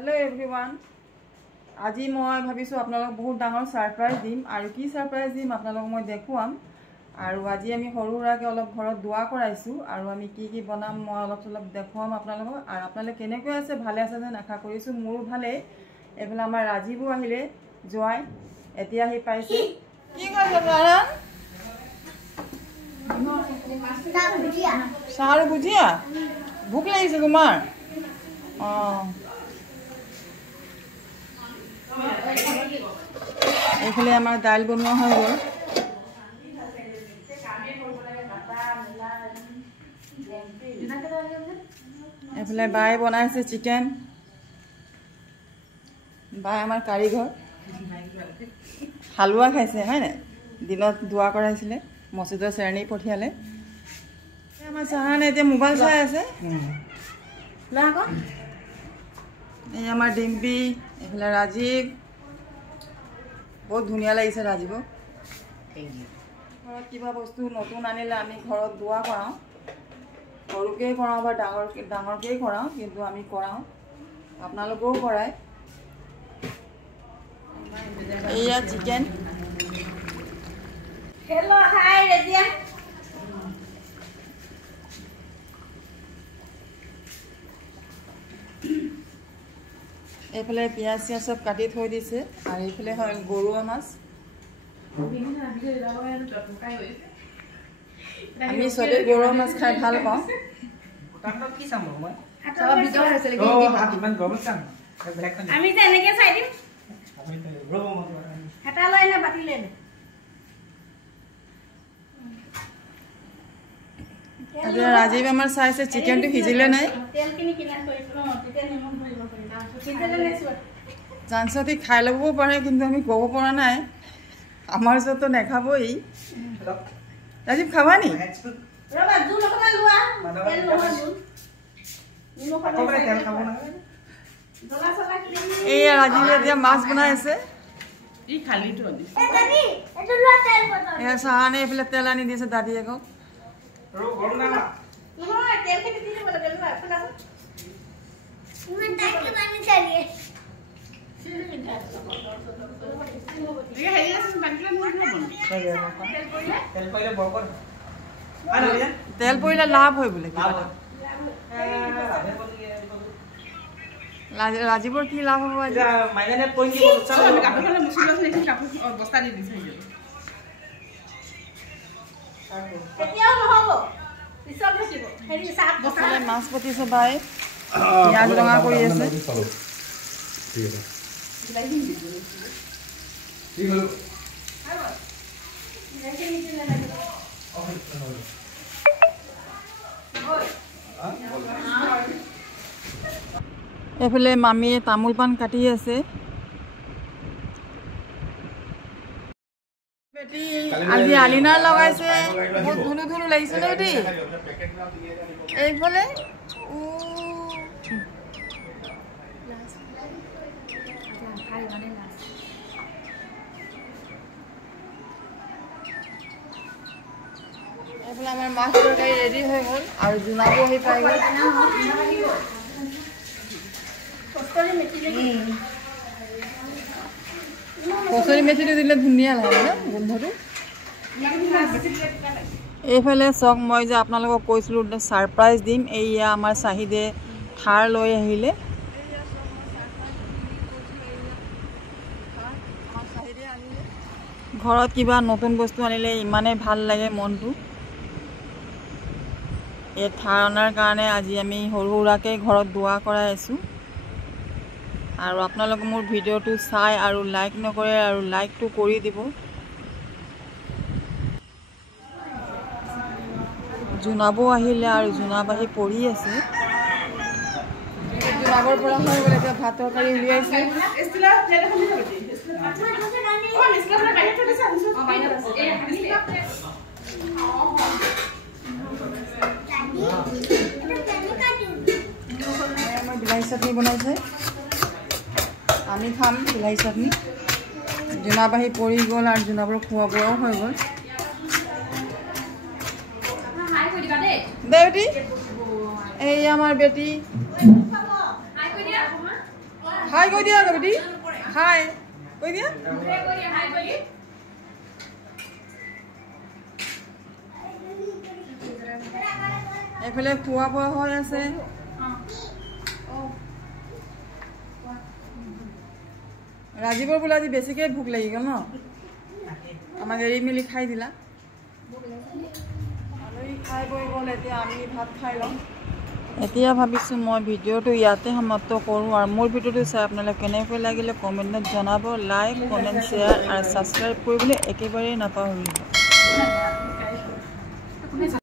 hello everyone আজি মই ভাবিছো আপোনালোক বহুত ডাঙৰ সাৰপ্ৰাইজ দিম আৰু কি সাৰপ্ৰাইজ দিম আপোনালোক মই দেখুৱাম আৰু আজি আমি সৰুৰাকে অলপ ঘৰত দোৱা কৰাইছো আৰু আমি কি কি বনাম মই অলপ দেখুৱাম আপোনালোক আৰু আপোনালোক কেনেকৈ আছে ভালে আছে যেন আশা কৰিছো মোৰ ভালে এফালে আমাৰ ৰাজীবু আহিলে জয় এতিয়া আহি পাইছে কি কৰিলে কাৰণ সাৰ বুজিয়া ভুক লাগিছে তোমাৰ এইফালে আমাৰ দাইল বনোৱা হৈ গ'ল এইফালে বাই বনাইছে চিকেন বাই আমাৰ কাৰিকৰ হালুৱা খাইছে হয় নাই দিনত দোৱা কৰাইছিলে মছজিদৰ চেৰণী পঠিয়ালে আমাৰ চাহানে এতিয়া মোবাইল চাই আছে এই আমাৰ ডিম্পি এইফালে ৰাজীৱ বহুত ধুনীয়া লাগিছে ৰাজীব ঘৰত কিবা বস্তু নতুন আনিলে আমি ঘৰত দোৱা কৰাওঁ সৰুকেই কৰাওঁ বা ডাঙৰকেই কৰাওঁ কিন্তু আমি কৰাওঁ আপোনালোকেও কৰায় এয়া চিকেন हेलो हाय रजिया এইফালে পিয়াজ চিয়াজ সব কাটি থৈ দিছে আৰু এইফালে হয় গৰুৱা মাছ আমি চবে গৰুৱা মাছ খাই ভাল পাওঁ আমি যে এনেকে চাই দিম হেতা লৈ না বাতি লৈ আজি ৰাজীৱ আমাৰ চাইছে চিকেনটো সিজিলে নাই তেল কিনি কিনা কৰিছো ন তেতিয়া নিমখ ভৰিব পাৰিম সিজিলে নাই চোৱা জানছতি খাই ল'ব পাৰে কিন্তু আমি ক'ব পৰা নাই আমাৰ যত নেখাবই ৰাজীৱ খাবা নি ৰবা জুল অকমান লোৱা তেল নহয় জুল নিমখ অকমান তেল খাব না জলা চলা কিনি এই ৰাজীৱে এতিয়া মাছ বনাই আছে ই খালিটো আনি এ দাদি এটো লোৱা তেল বটল এই চাহানে এইফালে তেল আনি দিছে দাদি আকৌ নহয় তেল খেতি দি দিব লাগে লোৱা ফুলা মই তাকে পানি চালিয়ে এই হেৰি আছে বাকিলা মোৰ নবন তেল পইলে বৰকৰ তেল পৰিলে লাভ হয় বোলে ৰাজীৱৰ কি লাভ হ'ব আজি মাইনে কৈ কি চল কাপোৰ খালে মুছিলো নেকি কাপোৰ বস্তা দি দিছে কেতিয়াও নহব পিছত থাকিব হেৰি সাত বস্তা মাছ পতিছে বাই পিয়াজ ৰঙা কৰি আছে এইফালে মামীয়ে তামোল পাণ কাটি আছে বেটি আজি আলিনাৰ লগাইছে বহুত ধুনু ধুনু লাগিছে ন বেটি এইফালে এইফালে আমাৰ মাছ তৰকাৰী ৰেডি হৈ গ'ল আৰু জোনাবো আহি পাই গ'ল কচুৰি মেথিটো দিলে ধুনীয়া লাগে ন গোন্ধটো এইফালে চাওক মই যে আপোনালোকক কৈছিলোঁ ছাৰপ্ৰাইজ দিম এইয়া আমাৰ চাহিদে থাৰ লৈ আহিলে ঘৰত কিবা নতুন বস্তু আনিলে ইমানেই ভাল লাগে মনটো এই থাৰ অনাৰ কাৰণে আজি আমি সৰু সুৰাকৈ ঘৰত দোৱা কৰাই আছোঁ আৰু আপোনালোকে মোৰ ভিডিঅ'টো চাই আৰু লাইক নকৰে আৰু লাইকটো কৰি দিব জোনাবো আহিলে আৰু জোনাব আহি পৰি আছে জোনাবৰ পৰা হৈ গ'ল এতিয়া ভাত তৰকাৰী উলিয়াইছে বিলাহী চাটনি বনাইছে আমি খাম বিলাহী চাটনি জোনাব আহি পৰি গ'ল আৰু জোনাবৰ খোৱা বোৱাও হৈ গ'ল বেটি এই আমাৰ বেটি হাই কৈ দিয়া কবিতি হাই কৈ দিয়া এইফালে খোৱা বোৱা হৈ আছে ৰাজীৱৰ বোলে আজি বেছিকৈ ভোক লাগি গ'ল ন আমাক এৰি মেলি খাই দিলা আলহী খাই বৈ গ'ল এতিয়া আমি ভাত খাই ল'ম এতিয়া ভাবিছোঁ মই ভিডিঅ'টো ইয়াতে সমাপ্ত কৰোঁ আৰু মোৰ ভিডিঅ'টো চাই আপোনালোকে কেনেকৈ লাগিলে কমেণ্টত জনাব লাইক কমেণ্ট শ্বেয়াৰ আৰু ছাবস্ক্ৰাইব কৰিবলৈ একেবাৰেই নাপাহৰিব